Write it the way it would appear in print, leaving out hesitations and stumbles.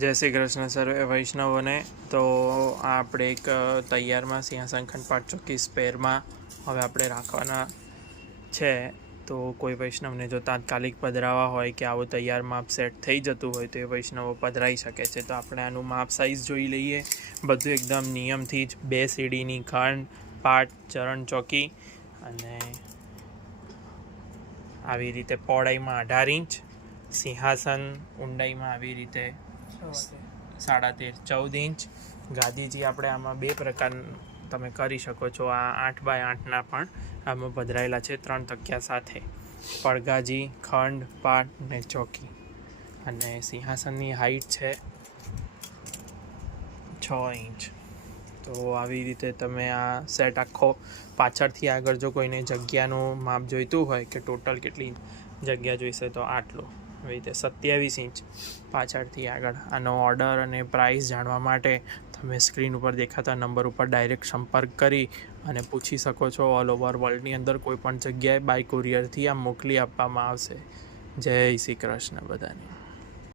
જય શ્રી કૃષ્ણ સર્વે વૈષ્ણવોને. તો આપણે એક તૈયારમાં સિંહાસન ખંડપાટ ચોકી સ્પેરમાં હવે આપણે રાખવાના છે. તો કોઈ વૈષ્ણવને જો તાત્કાલિક પધરાવા હોય કે આવું તૈયાર માપ સેટ થઈ જતું હોય તો એ વૈષ્ણવો પધરાઈ શકે છે. તો આપણે આનું માપ સાઇઝ જોઈ લઈએ. બધું એકદમ નિયમથી જ 2 સીડીની ખંડ પાટ ચરણ ચોકી અને આવી રીતે પહોળાઈમાં 18 ઇંચ, સિંહાસન ઊંડાઈમાં આવી રીતે 13.5 14 ઇંચ. ગાદીજી આપણે આમાં 2 પ્રકાર તમે કરી શકો છો. આ 8x8ના પણ આમાં પધરાયેલા છે 3 તકિયા સાથે. પડઘાજી ખંડ પાટ ને ચોકી અને સિંહાસનની હાઈટ છે 6 ઇંચ. તો આવી રીતે તમે આ સેટ આખો પાછળથી આગળ જો કોઈને જગ્યાનું માપ જોઈતું હોય કે ટોટલ કેટલી જગ્યા જોઈશે તો આટલું આવી રીતે 27 ઇંચ પાછળથી આગળ. આનો ઓર્ડર અને પ્રાઇસ જાણવા માટે તમે સ્ક્રીન ઉપર દેખાતા નંબર ઉપર ડાયરેક્ટ સંપર્ક કરી અને પૂછી શકો છો. ઓલ ઓવર વર્લ્ડની અંદર કોઈ પણ જગ્યાએ બાય કુરિયરથી આ મોકલી આપવામાં આવશે. જય શ્રી કૃષ્ણ બધાને.